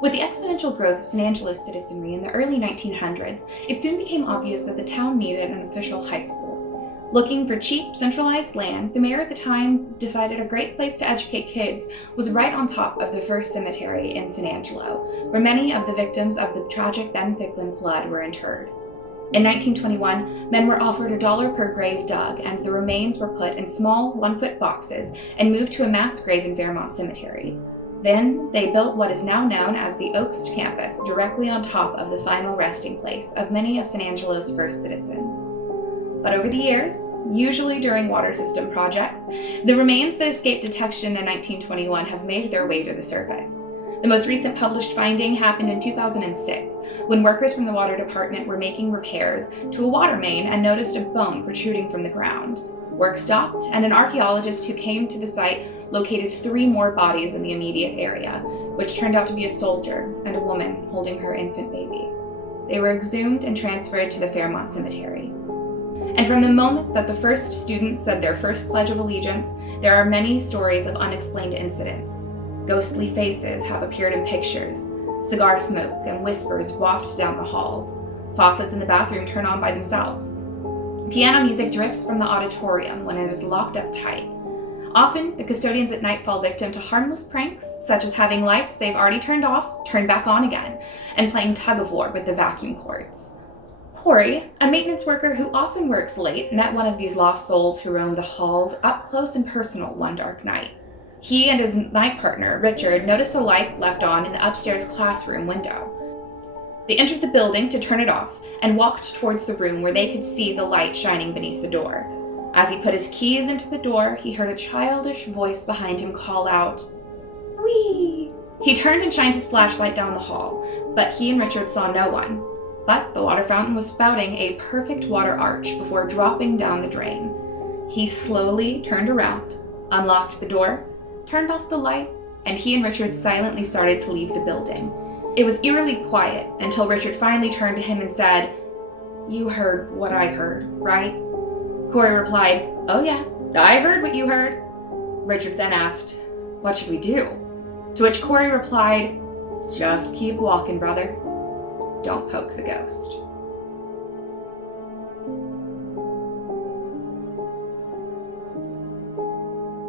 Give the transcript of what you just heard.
With the exponential growth of San Angelo citizenry in the early 1900s, it soon became obvious that the town needed an official high school. Looking for cheap, centralized land, the mayor at the time decided a great place to educate kids was right on top of the first cemetery in San Angelo, where many of the victims of the tragic Ben Ficklin flood were interred. In 1921, men were offered $1 per grave dug, and the remains were put in small, 1-foot boxes and moved to a mass grave in Fairmont Cemetery. Then, they built what is now known as the Oaks campus, directly on top of the final resting place of many of San Angelo's first citizens. But over the years, usually during water system projects, the remains that escaped detection in 1921 have made their way to the surface. The most recent published finding happened in 2006, when workers from the water department were making repairs to a water main and noticed a bone protruding from the ground. Work stopped, and an archaeologist who came to the site located 3 more bodies in the immediate area, which turned out to be a soldier and a woman holding her infant baby. They were exhumed and transferred to the Fairmont Cemetery. And from the moment that the first students said their first Pledge of Allegiance, there are many stories of unexplained incidents. Ghostly faces have appeared in pictures. Cigar smoke and whispers waft down the halls. Faucets in the bathroom turn on by themselves. Piano music drifts from the auditorium when it is locked up tight. Often, the custodians at night fall victim to harmless pranks, such as having lights they've already turned off turned back on again, and playing tug-of-war with the vacuum cords. Corey, a maintenance worker who often works late, met one of these lost souls who roamed the halls up close and personal one dark night. He and his night partner, Richard, noticed a light left on in the upstairs classroom window. They entered the building to turn it off and walked towards the room where they could see the light shining beneath the door. As he put his keys into the door, he heard a childish voice behind him call out, "Wee!" He turned and shined his flashlight down the hall, but he and Richard saw no one. But the water fountain was spouting a perfect water arch before dropping down the drain. He slowly turned around, unlocked the door, turned off the light, and he and Richard silently started to leave the building. It was eerily quiet until Richard finally turned to him and said, "You heard what I heard, right?" Corey replied, "Oh yeah, I heard what you heard." Richard then asked, "What should we do?" To which Corey replied, "Just keep walking, brother. Don't poke the ghost."